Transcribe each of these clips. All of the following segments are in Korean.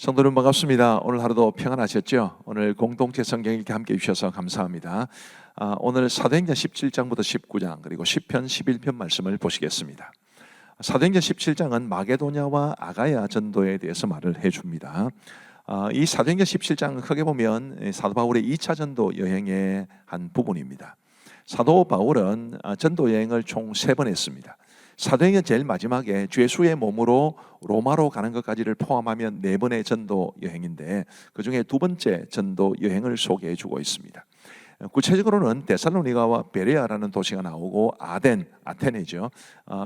성도님 반갑습니다. 오늘 하루도 평안하셨죠? 오늘 공동체 성경 읽기 함께 해주셔서 감사합니다. 오늘 사도행전 17장부터 19장 그리고 시편 11편 말씀을 보시겠습니다. 사도행전 17장은 마게도냐와 아가야 전도에 대해서 말을 해줍니다. 이 사도행전 17장은 크게 보면 사도 바울의 2차 전도 여행의 한 부분입니다. 사도 바울은 전도 여행을 총 3번 했습니다. 사도행전 제일 마지막에 죄수의 몸으로 로마로 가는 것까지를 포함하면 4번의 전도 여행인데 그 중에 2번째 전도 여행을 소개해 주고 있습니다. 구체적으로는 데살로니가와 베레아라는 도시가 나오고 아테네죠.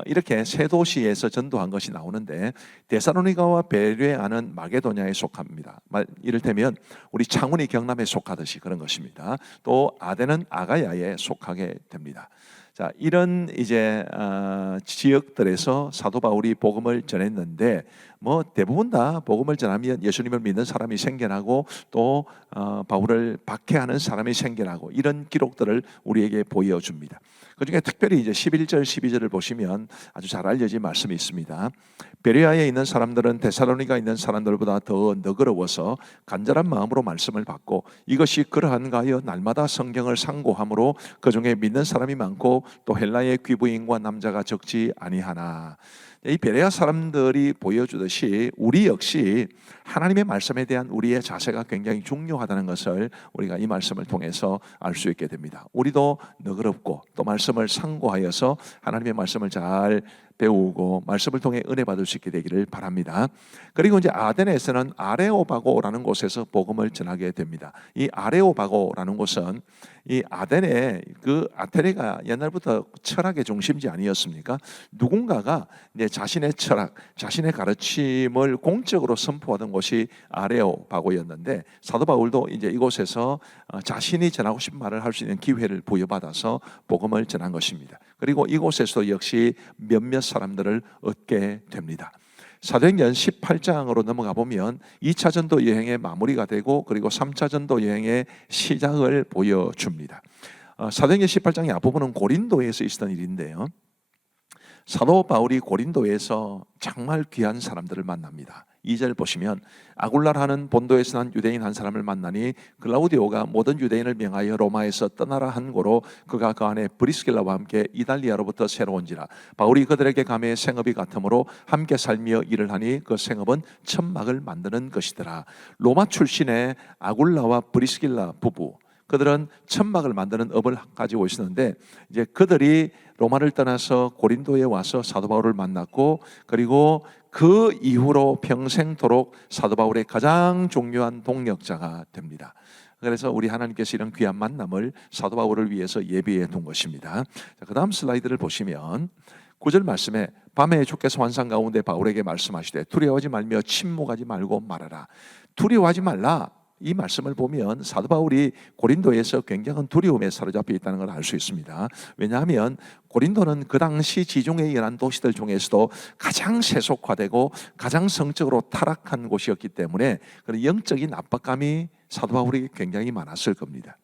이렇게 3도시에서 전도한 것이 나오는데 데살로니가와 베레아는 마게도냐에 속합니다. 이를테면 우리 창원이 경남에 속하듯이 그런 것입니다. 또 아덴은 아가야에 속하게 됩니다. 자, 이런 이제 지역들에서 사도 바울이 복음을 전했는데 대부분 다 복음을 전하면 예수님을 믿는 사람이 생겨나고 또 바울을 박해하는 사람이 생겨나고 이런 기록들을 우리에게 보여줍니다. 그중에 특별히 이제 11절 12절을 보시면 아주 잘 알려진 말씀이 있습니다. 베레아에 있는 사람들은 데살로니가에 있는 사람들보다 더 너그러워서 간절한 마음으로 말씀을 받고 이것이 그러한가 하여 날마다 성경을 상고함으로 그중에 믿는 사람이 많고 또 헬라의 귀부인과 남자가 적지 아니하나. 이 베레아 사람들이 보여주듯이 우리 역시 하나님의 말씀에 대한 우리의 자세가 굉장히 중요하다는 것을 우리가 이 말씀을 통해서 알 수 있게 됩니다. 우리도 너그럽고 또 말씀을 상고하여서 하나님의 말씀을 잘 배우고 말씀을 통해 은혜 받을 수 있게 되기를 바랍니다. 그리고 이제 아데네에서는 아레오바고라는 곳에서 복음을 전하게 됩니다. 이 아레오바고라는 곳은 이 아데네 아테네가 옛날부터 철학의 중심지 아니었습니까? 누군가가 이제 자신의 철학, 자신의 가르침을 공적으로 선포하던 곳이 아레오바고였는데 사도 바울도 이제 이곳에서 자신이 전하고 싶은 말을 할 수 있는 기회를 부여받아서 복음을 전한 것입니다. 그리고 이곳에서 역시 몇몇 사람들을 얻게 됩니다. 사도행전 18장으로 넘어가 보면 2차 전도 여행의 마무리가 되고 그리고 3차 전도 여행의 시작을 보여줍니다. 사도행전 18장의 앞부분은 고린도에서 있었던 일인데요. 사도 바울이 고린도에서 정말 귀한 사람들을 만납니다. 2절 보시면 아굴라라는 본도에서 난 유대인 한 사람을 만나니 글라우디오가 모든 유대인을 명하여 로마에서 떠나라 한 고로 그가 그 안에 브리스길라와 함께 이달리아로부터 새로 온지라. 바울이 그들에게 감해 생업이 같으므로 함께 살며 일을 하니 그 생업은 천막을 만드는 것이더라. 로마 출신의 아굴라와 브리스길라 부부, 그들은 천막을 만드는 업을 가지고 있었는데 이제 그들이 로마를 떠나서 고린도에 와서 사도 바울을 만났고 그리고 그 이후로 평생토록 사도 바울의 가장 중요한 동력자가 됩니다. 그래서 우리 하나님께서 이런 귀한 만남을 사도 바울을 위해서 예비해 둔 것입니다. 그 다음 슬라이드를 보시면 9절 말씀에 밤에 주께서 환상 가운데 바울에게 말씀하시되 두려워하지 말며 침묵하지 말고 말하라. 두려워하지 말라. 이 말씀을 보면 사도 바울이 고린도에서 굉장한 두려움에 사로잡혀 있다는 걸 알 수 있습니다. 왜냐하면 고린도는 그 당시 지중해에 일어난 도시들 중에서도 가장 세속화되고 가장 성적으로 타락한 곳이었기 때문에 그런 영적인 압박감이 사도 바울에게 굉장히 많았을 겁니다.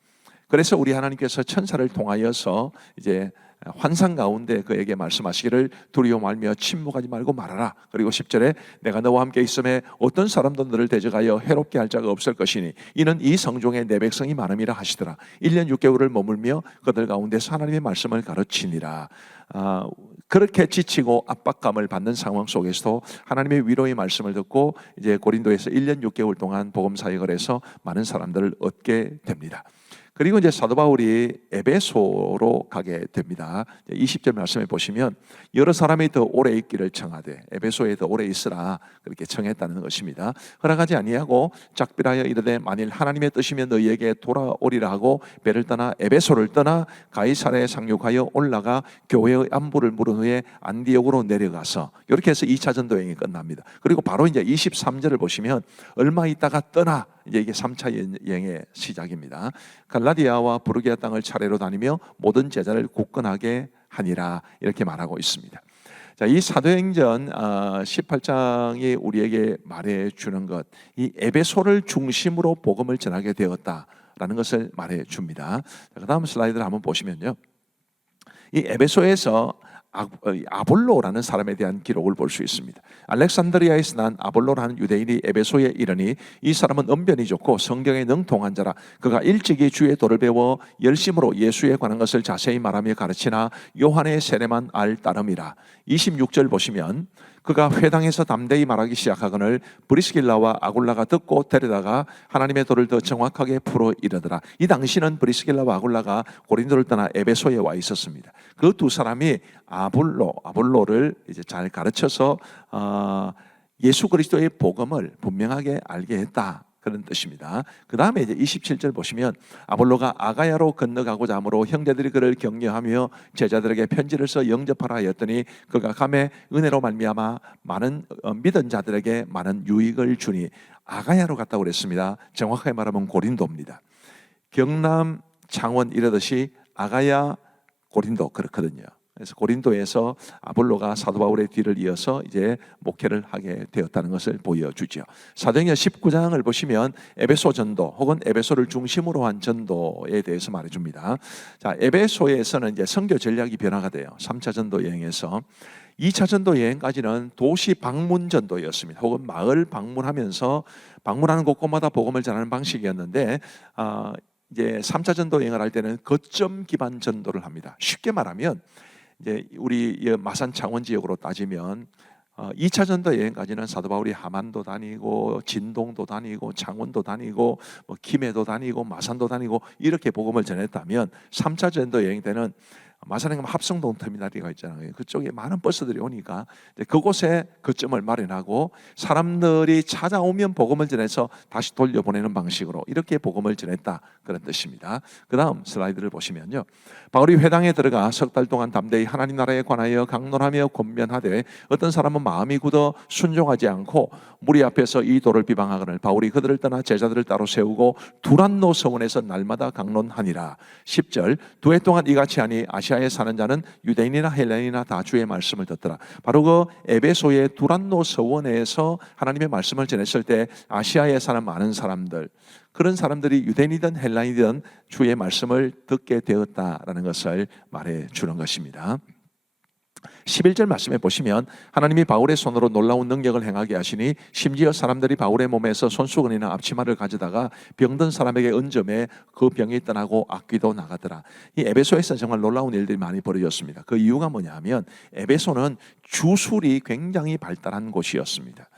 그래서 우리 하나님께서 천사를 통하여서 이제 환상 가운데 그에게 말씀하시기를 두려워 말며 침묵하지 말고 말하라. 그리고 10절에 내가 너와 함께 있음에 어떤 사람도 너를 대적하여 해롭게 할 자가 없을 것이니 이는 이 성중에 내 백성이 많음이라 하시더라. 1년 6개월을 머물며 그들 가운데서 하나님의 말씀을 가르치니라. 그렇게 지치고 압박감을 받는 상황 속에서도 하나님의 위로의 말씀을 듣고 이제 고린도에서 1년 6개월 동안 복음 사역을 해서 많은 사람들을 얻게 됩니다. 그리고 이제 사도 바울이 에베소로 가게 됩니다. 20절 말씀에 보시면 여러 사람이 더 오래 있기를 청하되 에베소에 더 오래 있으라 그렇게 청했다는 것입니다. 허락하지 아니하고 작별하여 이르되 만일 하나님의 뜻이면 너희에게 돌아오리라 하고 배를 떠나 에베소를 떠나 가이사랴에 상륙하여 올라가 교회의 안부를 물은 후에 안디옥으로 내려가서 이렇게 해서 2차 전도 여행이 끝납니다. 그리고 바로 이제 23절을 보시면 얼마 있다가 떠나 이제 이게 3차 여행의 시작입니다. 갈라디아와 부르기아 땅을 차례로 다니며 모든 제자를 굳건하게 하니라 이렇게 말하고 있습니다. 자, 이 사도행전 18장이 우리에게 말해주는 것, 이 에베소를 중심으로 복음을 전하게 되었다라는 것을 말해줍니다. 그 다음 슬라이드를 한번 보시면요, 이 에베소에서 아볼로라는 사람에 대한 기록을 볼 수 있습니다. 알렉산드리아에서 난 아볼로라는 유대인이 에베소에 이르니 이 사람은 언변이 좋고 성경에 능통한 자라. 그가 일찍이 주의 도를 배워 열심으로 예수에 관한 것을 자세히 말하며 가르치나 요한의 세례만 알 따름이라. 26절 보시면 그가 회당에서 담대히 말하기 시작하거늘 브리스길라와 아굴라가 듣고 데려다가 하나님의 도를 더 정확하게 풀어 이르더라. 이 당시는 브리스길라와 아굴라가 고린도를 떠나 에베소에 와 있었습니다. 그 두 사람이 아볼로를 이제 잘 가르쳐서 예수 그리스도의 복음을 분명하게 알게 했다, 그런 뜻입니다. 그 다음에 이제 27절 보시면 아볼로가 아가야로 건너가고자 하므로 형제들이 그를 격려하며 제자들에게 편지를 써 영접하라 하였더니 그가 감에 은혜로 말미암아 많은 믿은 자들에게 많은 유익을 주니. 아가야로 갔다고 그랬습니다. 정확하게 말하면 고린도입니다. 경남 창원 이러듯이 아가야 고린도 그렇거든요. 그래서 고린도에서 아볼로가 사도 바울의 뒤를 이어서 이제 목회를 하게 되었다는 것을 보여주죠. 사도행전 19장을 보시면 에베소 전도 혹은 에베소를 중심으로 한 전도에 대해서 말해줍니다. 자, 에베소에서는 이제 선교 전략이 변화가 돼요. 3차 전도 여행에서 2차 전도 여행까지는 도시 방문 전도였습니다. 혹은 마을 방문하면서 방문하는 곳곳마다 복음을 전하는 방식이었는데 이제 3차 전도 여행을 할 때는 거점 기반 전도를 합니다. 쉽게 말하면 이제 우리 마산 창원 지역으로 따지면 2차 전도 여행까지는 사도 바울이 함안도 다니고 진동도 다니고 창원도 다니고 뭐 김해도 다니고 마산도 다니고 이렇게 복음을 전했다면 3차 전도 여행 때는 마산에 가면 합성동 터미널이가 있잖아요. 그쪽에 많은 버스들이 오니까 그곳에 거점을 마련하고 사람들이 찾아오면 복음을 전해서 다시 돌려보내는 방식으로 이렇게 복음을 전했다, 그런 뜻입니다. 그 다음 슬라이드를 보시면요, 바울이 회당에 들어가 석 달 동안 담대히 하나님 나라에 관하여 강론하며 권면하되 어떤 사람은 마음이 굳어 순종하지 않고 무리 앞에서 이 도를 비방하거늘 바울이 그들을 떠나 제자들을 따로 세우고 두란노 서원에서 날마다 강론하니라. 10절 두 해 동안 이같이 하니 아시아에 사는 자는 유대인이나 헬라인이나 다 주의 말씀을 듣더라. 바로 그 에베소의 두란노 서원에서 하나님의 말씀을 전했을 때 아시아에 사는 많은 사람들, 그런 사람들이 유대인이든 헬라인이든 주의 말씀을 듣게 되었다라는 것을 말해 주는 것입니다. 11절 말씀에 보시면 하나님이 바울의 손으로 놀라운 능력을 행하게 하시니 심지어 사람들이 바울의 몸에서 손수건이나 앞치마를 가져다가 병든 사람에게 얹음에 그 병이 떠나고 악귀도 나가더라. 이 에베소에서 정말 놀라운 일들이 많이 벌어졌습니다. 그 이유가 뭐냐면 에베소는 주술이 굉장히 발달한 곳이었습니다.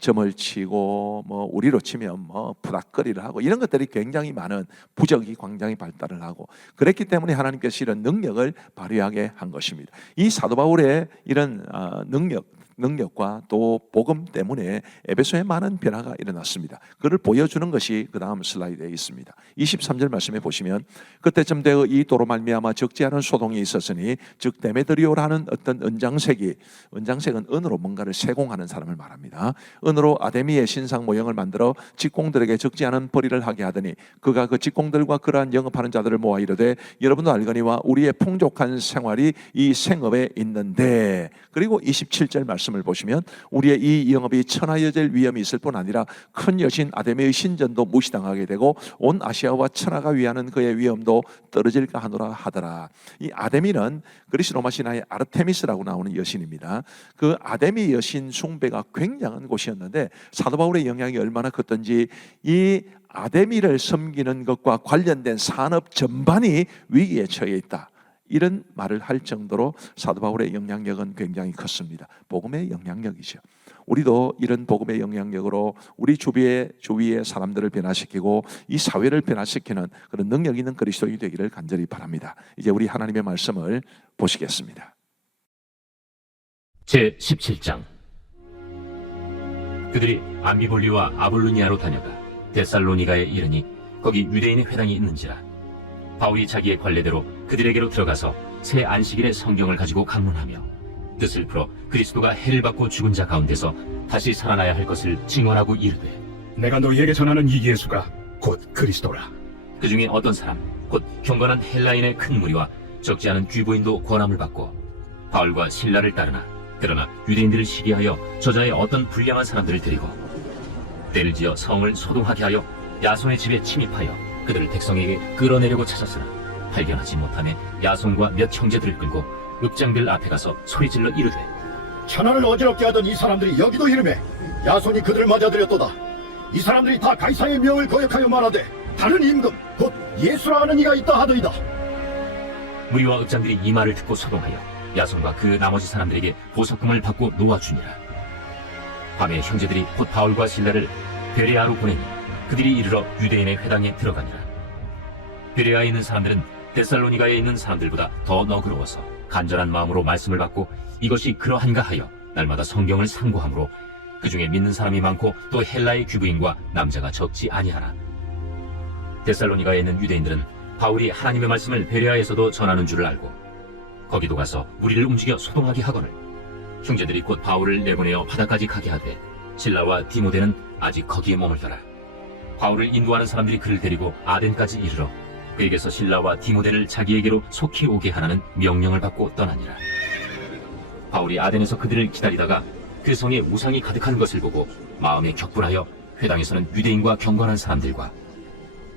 점을 치고 뭐 우리로 치면 뭐 푸닥거리를 하고 이런 것들이 굉장히 많은 부적이 굉장히 발달을 하고 그랬기 때문에 하나님께서 이런 능력을 발휘하게 한 것입니다. 이 사도 바울의 이런 능력과 또 복음 때문에 에베소에 많은 변화가 일어났습니다. 그를 보여주는 것이 그 다음 슬라이드에 있습니다. 23절 말씀에 보시면 그때쯤 되어 이 도로 말미암아 적지 않은 소동이 있었으니 즉 데메드리오라는 어떤 은장색은 은으로 뭔가를 세공하는 사람을 말합니다. 은으로 아데미의 신상 모형을 만들어 직공들에게 적지 않은 벌이를 하게 하더니 그가 그 직공들과 그러한 영업하는 자들을 모아 이르되 여러분도 알거니와 우리의 풍족한 생활이 이 생업에 있는데. 그리고 27절 말씀을 보시면 우리의 이 영업이 천하여질 위험이 있을 뿐 아니라 큰 여신 아데미의 신전도 무시당하게 되고 온 아시아와 천하가 위하는 그의 위엄도 떨어질까 하노라 하더라. 이 아데미는 그리스 로마 신화의 아르테미스라고 나오는 여신입니다. 그 아데미 여신 숭배가 굉장한 곳이었는데 사도 바울의 영향이 얼마나 컸던지 이 아데미를 섬기는 것과 관련된 산업 전반이 위기에 처해 있다, 이런 말을 할 정도로 사도 바울의 영향력은 굉장히 컸습니다. 복음의 영향력이죠. 우리도 이런 복음의 영향력으로 우리 주위의 사람들을 변화시키고 이 사회를 변화시키는 그런 능력 있는 그리스도인이 되기를 간절히 바랍니다. 이제 우리 하나님의 말씀을 보시겠습니다. 제 17장. 그들이 암비볼리와 아볼로니아로 다녀가 데살로니가에 이르니 거기 유대인의 회당이 있는지라. 바울이 자기의 관례대로 그들에게로 들어가서 새 안식일의 성경을 가지고 강론하며 뜻을 풀어 그리스도가 해를 받고 죽은 자 가운데서 다시 살아나야 할 것을 증언하고 이르되 내가 너희에게 전하는 이 예수가 곧 그리스도라. 그 중에 어떤 사람 곧 경건한 헬라인의 큰 무리와 적지 않은 귀부인도 권함을 받고 바울과 실라를 따르나 그러나 유대인들을 시기하여 저자의 어떤 불량한 사람들을 데리고 때를 지어 성을 소동하게 하여 야손의 집에 침입하여 그들을 백성에게 끌어내려고 찾았으나 발견하지 못하매 야손과 몇 형제들을 끌고 읍장들 앞에 가서 소리질러 이르되 천하를 어지럽게 하던 이 사람들이 여기도 이름에 야손이 그들을 맞아들였도다. 이 사람들이 다 가이사의 명을 거역하여 말하되 다른 임금 곧 예수라 하는 이가 있다 하더이다. 무리와 읍장들이 이 말을 듣고 소동하여 야손과 그 나머지 사람들에게 보석금을 받고 놓아주니라. 밤에 형제들이 곧 바울과 실라를 베레아로 보내니 그들이 이르러 유대인의 회당에 들어가니라. 베레아에 있는 사람들은 데살로니가에 있는 사람들보다 더 너그러워서 간절한 마음으로 말씀을 받고 이것이 그러한가 하여 날마다 성경을 상고하므로 그 중에 믿는 사람이 많고 또 헬라의 귀부인과 남자가 적지 아니하라. 데살로니가에 있는 유대인들은 바울이 하나님의 말씀을 베레아에서도 전하는 줄을 알고 거기도 가서 무리를 움직여 소동하게 하거늘 형제들이 곧 바울을 내보내어 바다까지 가게 하되 실라와 디모데는 아직 거기에 머물더라. 바울을 인도하는 사람들이 그를 데리고 아덴까지 이르러 그에게서 실라와 디모데를 자기에게로 속히 오게 하라는 명령을 받고 떠나니라. 바울이 아덴에서 그들을 기다리다가 그 성에 우상이 가득한 것을 보고 마음에 격분하여 회당에서는 유대인과 경건한 사람들과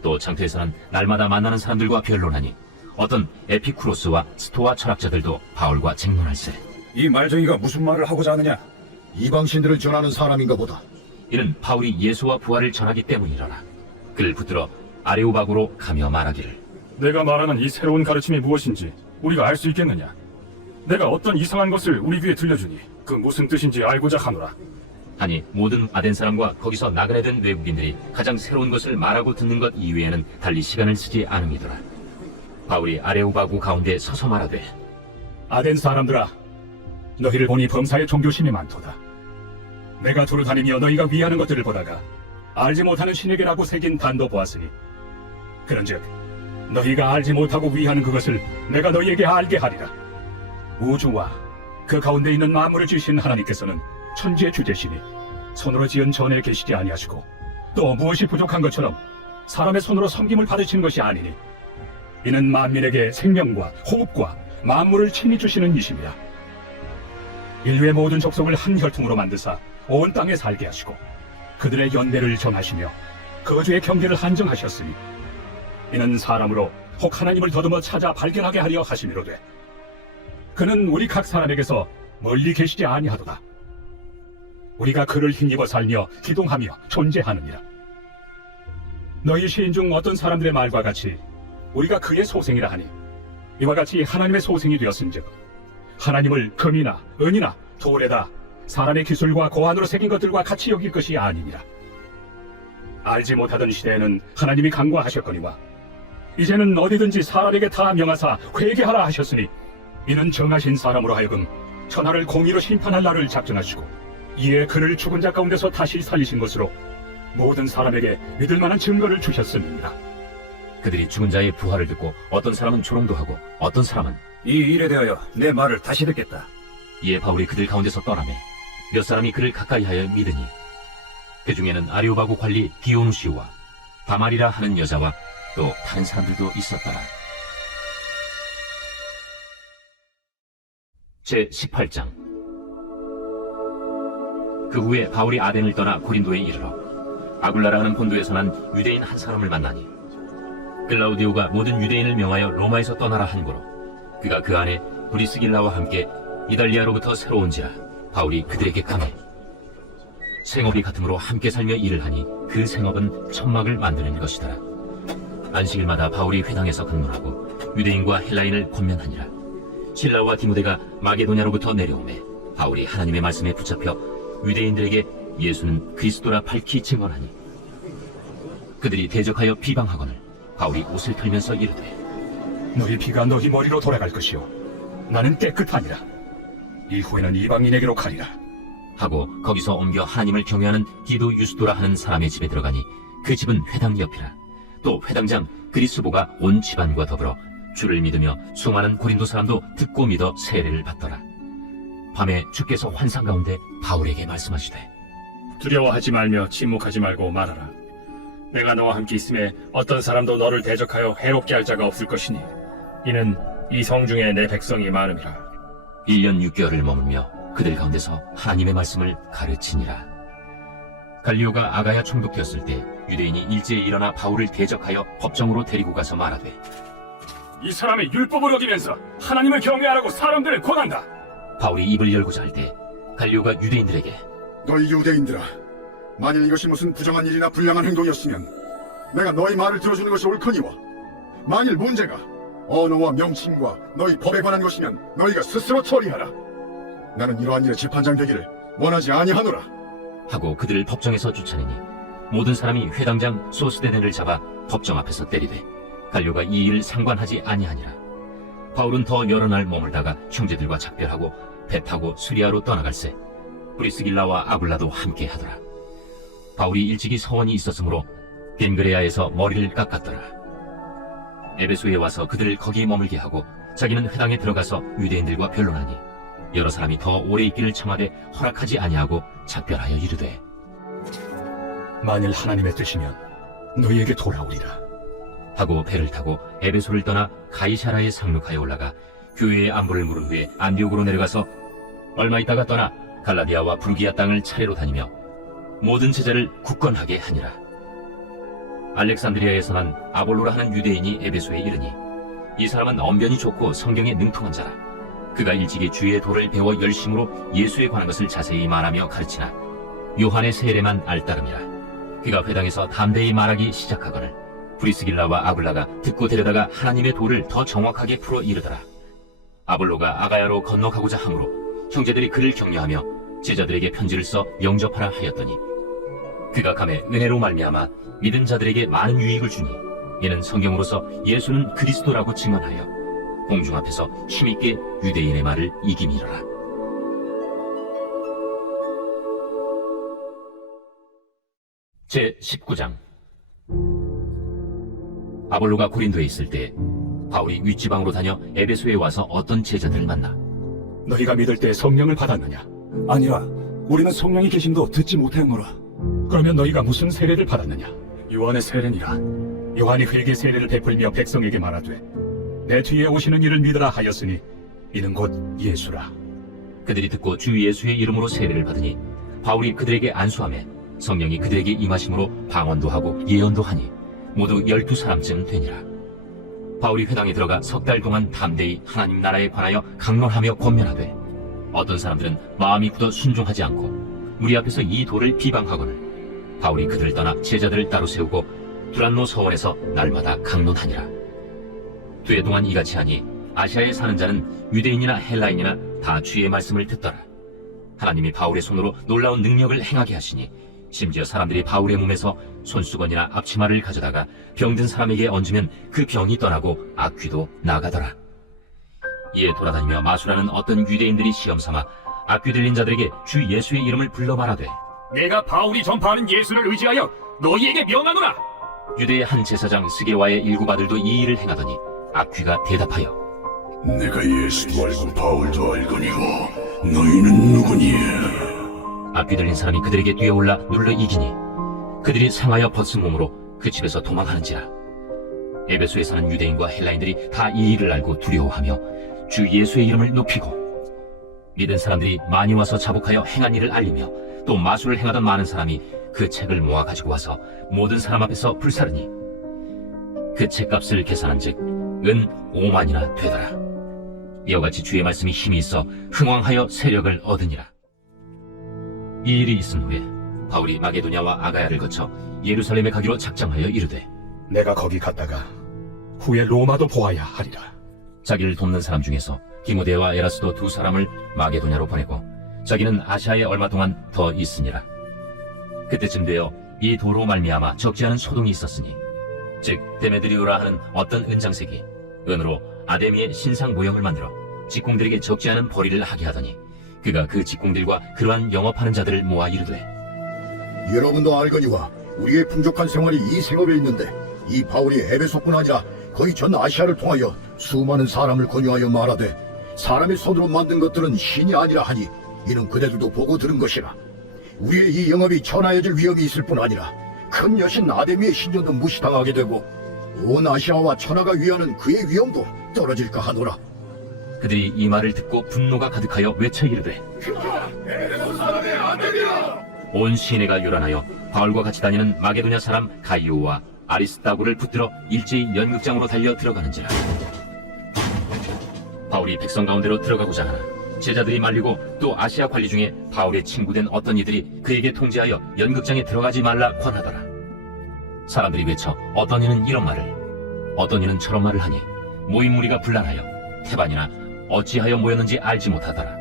또 장터에서는 날마다 만나는 사람들과 변론하니 어떤 에피쿠로스와 스토아 철학자들도 바울과 쟁론할세. 이 말쟁이가 무슨 말을 하고자 하느냐? 이방신들을 전하는 사람인가 보다. 이는 바울이 예수와 부활을 전하기 때문이라나. 그를 붙들어 아레오바고로 가며 말하기를 내가 말하는 이 새로운 가르침이 무엇인지 우리가 알 수 있겠느냐? 내가 어떤 이상한 것을 우리 귀에 들려주니 그 무슨 뜻인지 알고자 하노라. 하니 모든 아덴 사람과 거기서 나그네 된 외국인들이 가장 새로운 것을 말하고 듣는 것 이외에는 달리 시간을 쓰지 않음이더라. 바울이 아레오바고 가운데 서서 말하되 아덴 사람들아, 너희를 보니 범사에 종교심이 많도다. 내가 두루 다니며 너희가 위하는 것들을 보다가 알지 못하는 신에게라고 새긴 단도 보았으니 그런즉 너희가 알지 못하고 위하는 그것을 내가 너희에게 알게 하리라. 우주와 그 가운데 있는 만물을 지으신 하나님께서는 천지의 주제시니 손으로 지은 전에 계시지 아니하시고 또 무엇이 부족한 것처럼 사람의 손으로 섬김을 받으시는 것이 아니니 이는 만민에게 생명과 호흡과 만물을 친히 주시는 이심이라. 인류의 모든 족속을 한 혈통으로 만드사 온 땅에 살게 하시고 그들의 연대를 정하시며 거주의 경계를 한정하셨으니 이는 사람으로 혹 하나님을 더듬어 찾아 발견하게 하려 하심이로되 그는 우리 각 사람에게서 멀리 계시지 아니하도다. 우리가 그를 힘입어 살며 기동하며 존재하느니라. 너희 시인 중 어떤 사람들의 말과 같이 우리가 그의 소생이라 하니 이와 같이 하나님의 소생이 되었은즉 하나님을 금이나 은이나 돌에다 사람의 기술과 고안으로 새긴 것들과 같이 여길 것이 아니니라. 알지 못하던 시대에는 하나님이 간과하셨거니와 이제는 어디든지 사람에게 다 명하사 회개하라 하셨으니 이는 정하신 사람으로 하여금 천하를 공의로 심판할 날을 작정하시고 이에 그를 죽은 자 가운데서 다시 살리신 것으로 모든 사람에게 믿을 만한 증거를 주셨음이니라. 그들이 죽은 자의 부활을 듣고 어떤 사람은 조롱도 하고 어떤 사람은 이 일에 대하여 내 말을 다시 듣겠다. 이에 바울이 그들 가운데서 떠나매 몇 사람이 그를 가까이하여 믿으니 그 중에는 아레오바고 관리 디오누시오와 다말이라 하는 여자와 또 다른 사람들도 있었더라. 제 18장. 그 후에 바울이 아덴을 떠나 고린도에 이르러 아굴라라 하는 본도에서 난 유대인 한 사람을 만나니 클라우디오가 모든 유대인을 명하여 로마에서 떠나라 한 거로 그가 그 안에 브리스길라와 함께 이달리아로부터 새로 온지라 바울이 그들에게 강해 생업이 같으므로 함께 살며 일을 하니 그 생업은 천막을 만드는 것이더라. 안식일마다 바울이 회당에서 근무하고 유대인과 헬라인을 권면하니라. 실라와 디모데가 마게도냐로부터 내려오매 바울이 하나님의 말씀에 붙잡혀 유대인들에게 예수는 그리스도라 밝히 증언하니 그들이 대적하여 비방하거늘 바울이 옷을 털면서 이르되 너희 피가 너희 머리로 돌아갈 것이요 나는 깨끗하니라. 이후에는 이방인에게로 가리라. 하고 거기서 옮겨 하나님을 경외하는 디도 유스도라 하는 사람의 집에 들어가니 그 집은 회당 옆이라. 또 회당장 그리스보가 온 집안과 더불어 주를 믿으며 수많은 고린도 사람도 듣고 믿어 세례를 받더라. 밤에 주께서 환상 가운데 바울에게 말씀하시되 두려워하지 말며 침묵하지 말고 말하라. 내가 너와 함께 있음에 어떤 사람도 너를 대적하여 해롭게 할 자가 없을 것이니 이는 이 성 중에 내 백성이 많음이라. 1년 6개월을 머물며 그들 가운데서 하나님의 말씀을 가르치니라. 갈리오가 아가야 총독되었을 때 유대인이 일제히 일어나 바울을 대적하여 법정으로 데리고 가서 말하되 이 사람의 율법을 어기면서 하나님을 경외하라고 사람들을 권한다. 바울이 입을 열고자 할 때 갈리오가 유대인들에게 너희 유대인들아, 만일 이것이 무슨 부정한 일이나 불량한 행동이었으면 내가 너희 말을 들어주는 것이 옳거니와, 만일 문제가 언어와 명칭과 너희 법에 관한 것이면 너희가 스스로 처리하라. 나는 이러한 일에 재판장 되기를 원하지 아니하노라. 하고 그들을 법정에서 쫓아내니 모든 사람이 회당장 소스데넨을 잡아 법정 앞에서 때리되 갈료가 이 일을 상관하지 아니하니라. 바울은 더 여러 날 머물다가 형제들과 작별하고 배 타고 수리아로 떠나갈새 브리스길라와 아굴라도 함께 하더라. 바울이 일찍이 서원이 있었으므로 겐그레아에서 머리를 깎았더라. 에베소에 와서 그들을 거기 머물게 하고 자기는 회당에 들어가서 유대인들과 변론하니 여러 사람이 더 오래 있기를 청하되 허락하지 아니하고 작별하여 이르되 만일 하나님의 뜻이면 너희에게 돌아오리라. 하고 배를 타고 에베소를 떠나 가이사라에 상륙하여 올라가 교회의 안부를 물은 후에 안디옥으로 내려가서 얼마 있다가 떠나 갈라디아와 브루기아 땅을 차례로 다니며 모든 제자를 굳건하게 하니라. 알렉산드리아에서 난 아볼로라 하는 유대인이 에베소에 이르니 이 사람은 언변이 좋고 성경에 능통한 자라. 그가 일찍이 주의 도를 배워 열심으로 예수에 관한 것을 자세히 말하며 가르치나 요한의 세례만 알따름이라. 그가 회당에서 담대히 말하기 시작하거늘 브리스길라와 아굴라가 듣고 데려다가 하나님의 도를 더 정확하게 풀어 이르더라. 아볼로가 아가야로 건너가고자 하므로 형제들이 그를 격려하며 제자들에게 편지를 써 영접하라 하였더니 그가 감에 은혜로 말미암아 믿은 자들에게 많은 유익을 주니 이는 성경으로서 예수는 그리스도라고 증언하여 공중 앞에서 힘있게 유대인의 말을 이김이로라. 제 19장. 아볼로가 고린도에 있을 때 바울이 윗지방으로 다녀 에베소에 와서 어떤 제자들을 만나 너희가 믿을 때 성령을 받았느냐? 아니라 우리는 성령이 계심도 듣지 못하노라. 그러면 너희가 무슨 세례를 받았느냐? 요한의 세례니라. 요한이 회개 세례를 베풀며 백성에게 말하되 내 뒤에 오시는 이를 믿으라 하였으니 이는 곧 예수라. 그들이 듣고 주 예수의 이름으로 세례를 받으니 바울이 그들에게 안수하매 성령이 그들에게 임하심으로 방언도 하고 예언도 하니 모두 12사람쯤 되니라. 바울이 회당에 들어가 석 달 동안 담대히 하나님 나라에 관하여 강론하며 권면하되 어떤 사람들은 마음이 굳어 순종하지 않고 우리 앞에서 이 도를 비방하거늘 바울이 그들을 떠나 제자들을 따로 세우고 두란노 서원에서 날마다 강론하니라. 2해 동안 이같이 하니 아시아에 사는 자는 유대인이나 헬라인이나 다 주의 말씀을 듣더라. 하나님이 바울의 손으로 놀라운 능력을 행하게 하시니 심지어 사람들이 바울의 몸에서 손수건이나 앞치마를 가져다가 병든 사람에게 얹으면 그 병이 떠나고 악귀도 나가더라. 이에 돌아다니며 마술하는 어떤 유대인들이 시험삼아 악귀 들린 자들에게 주 예수의 이름을 불러 말하되 내가 바울이 전파하는 예수를 의지하여 너희에게 명하노라. 유대의 한 제사장 스게와의 일곱 아들도 이 일을 행하더니 악귀가 대답하여 내가 예수도 알고 바울도 알거니와 너희는 누구니? 악귀 들린 사람이 그들에게 뛰어올라 눌러 이기니 그들이 상하여 벗은 몸으로 그 집에서 도망하는지라. 에베소에 사는 유대인과 헬라인들이 다 이 일을 알고 두려워하며 주 예수의 이름을 높이고 믿은 사람들이 많이 와서 자복하여 행한 일을 알리며 또 마술을 행하던 많은 사람이 그 책을 모아 가지고 와서 모든 사람 앞에서 불사르니 그 책값을 계산한즉 은 5만이나 되더라. 이와 같이 주의 말씀이 힘이 있어 흥왕하여 세력을 얻으니라. 이 일이 있은 후에 바울이 마게도냐와 아가야를 거쳐 예루살렘에 가기로 작정하여 이르되 내가 거기 갔다가 후에 로마도 보아야 하리라. 자기를 돕는 사람 중에서 디모데와 에라스도 2사람을 마게도냐로 보내고 자기는 아시아에 얼마 동안 더 있으니라. 그때쯤 되어 이 도로 말미암아 적지 않은 소동이 있었으니 즉 데메드리오라 하는 어떤 은장색이 은으로 아데미의 신상 모형을 만들어 직공들에게 적지 않은 벌이를 하게 하더니 그가 그 직공들과 그러한 영업하는 자들을 모아 이르되 여러분도 알거니와 우리의 풍족한 생활이 이 생업에 있는데 이 바울이 에베소뿐 아니라 거의 전 아시아를 통하여 수많은 사람을 권유하여 말하되 사람의 손으로 만든 것들은 신이 아니라 하니 이는 그대들도 보고 들은 것이라. 우리의 이 영업이 천하여질 위험이 있을 뿐 아니라 큰 여신 아데미의 신전도 무시당하게 되고 온 아시아와 천하가 위하는 그의 위엄도 떨어질까 하노라. 그들이 이 말을 듣고 분노가 가득하여 외쳐 이르되 온 시내가 요란하여 바울과 같이 다니는 마게도냐 사람 가이오와 아리스다고를 붙들어 일제히 연극장으로 달려 들어가는지라. 바울이 백성 가운데로 들어가고자 하나 제자들이 말리고 또 아시아 관리 중에 바울의 친구된 어떤 이들이 그에게 통지하여 연극장에 들어가지 말라 권하더라. 사람들이 외쳐 어떤 이는 이런 말을 어떤 이는 저런 말을 하니 모인 무리가 분란하여 태반이나 어찌하여 모였는지 알지 못하더라.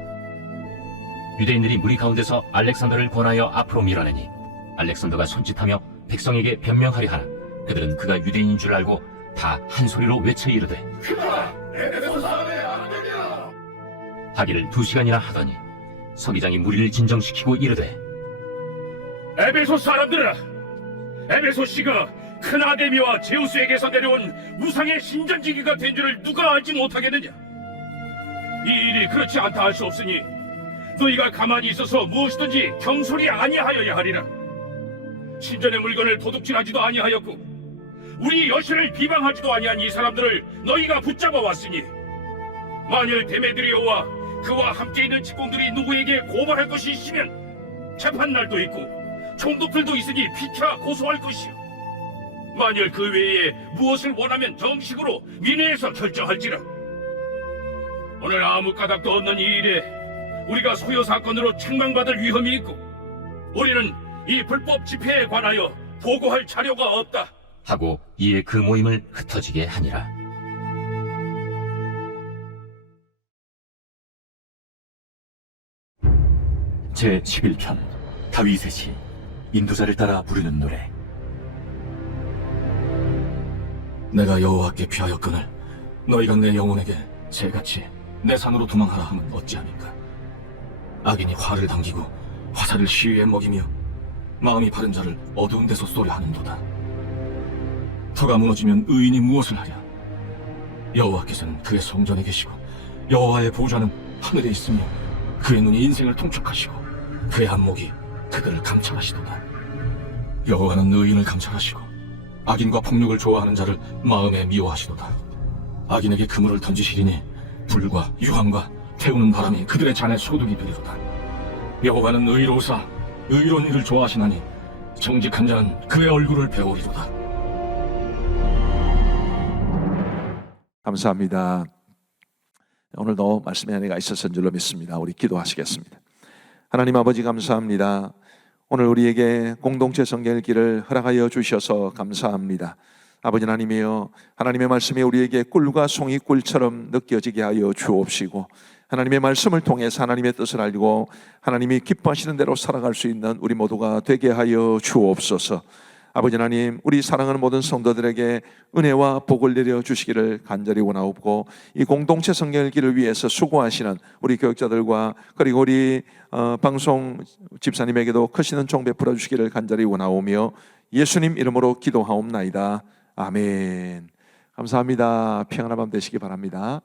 유대인들이 무리 가운데서 알렉산더를 권하여 앞으로 밀어내니 알렉산더가 손짓하며 백성에게 변명하려 하나 그들은 그가 유대인인 줄 알고 다 한 소리로 외쳐 이르되 하기를 2시간이나 하더니 서기장이 무리를 진정시키고 이르되 에베소 사람들아, 에베소 씨가 큰 아데미와 제우스에게서 내려온 우상의 신전지기가 된 줄을 누가 알지 못하겠느냐? 이 일이 그렇지 않다 할 수 없으니 너희가 가만히 있어서 무엇이든지 경솔이 아니하여야 하리라. 신전의 물건을 도둑질하지도 아니하였고 우리 여신을 비방하지도 아니한 이 사람들을 너희가 붙잡아 왔으니 만일 데메드리오와 그와 함께 있는 직공들이 누구에게 고발할 것이 있으면 재판날도 있고 총독들도 있으니 피차 고소할 것이요. 만일 그 외에 무엇을 원하면 정식으로 민회에서 결정할지라. 오늘 아무 까닭도 없는 이 일에 우리가 소요 사건으로 책망받을 위험이 있고 우리는 이 불법 집회에 관하여 보고할 자료가 없다 하고 이에 그 모임을 흩어지게 하니라. 제 11편 다윗의 시 인도자를 따라 부르는 노래. 내가 여호와께 피하였거늘 너희가 내 영혼에게 새같이 내 산으로 도망하라 하면 어찌합니까? 악인이 화를 당기고 화살을 시위에 먹이며 마음이 바른 자를 어두운 데서 쏘려 하는도다. 터가 무너지면 의인이 무엇을 하랴? 여호와께서는 그의 성전에 계시고 여호와의 보좌는 하늘에 있으며 그의 눈이 인생을 통촉하시고 그의 안목이 그들을 감찰하시도다. 여호와는 의인을 감찰하시고 악인과 폭력을 좋아하는 자를 마음에 미워하시도다. 악인에게 그물을 던지시리니 불과 유황과 태우는 바람이 그들의 잔에 소득이 되리로다. 여호와는 의로우사 의로운 일을 좋아하시나니 정직한 자는 그의 얼굴을 배우리로다. 감사합니다. 오늘도 말씀의 은혜가 있었던 줄로 믿습니다. 우리 기도하시겠습니다. 하나님 아버지 감사합니다. 오늘 우리에게 공동체 성경 읽기를 허락하여 주셔서 감사합니다. 아버지 하나님이여, 하나님의 말씀이 우리에게 꿀과 송이꿀처럼 느껴지게 하여 주옵시고 하나님의 말씀을 통해서 하나님의 뜻을 알고 하나님이 기뻐하시는 대로 살아갈 수 있는 우리 모두가 되게 하여 주옵소서. 아버지 하나님, 우리 사랑하는 모든 성도들에게 은혜와 복을 내려 주시기를 간절히 원하옵고 이 공동체 성경 읽기를 위해서 수고하시는 우리 교육자들과 그리고 우리 방송 집사님에게도 크시는 종 베풀어 주시기를 간절히 원하오며 예수님 이름으로 기도하옵나이다. 아멘. 감사합니다. 평안한 밤 되시기 바랍니다.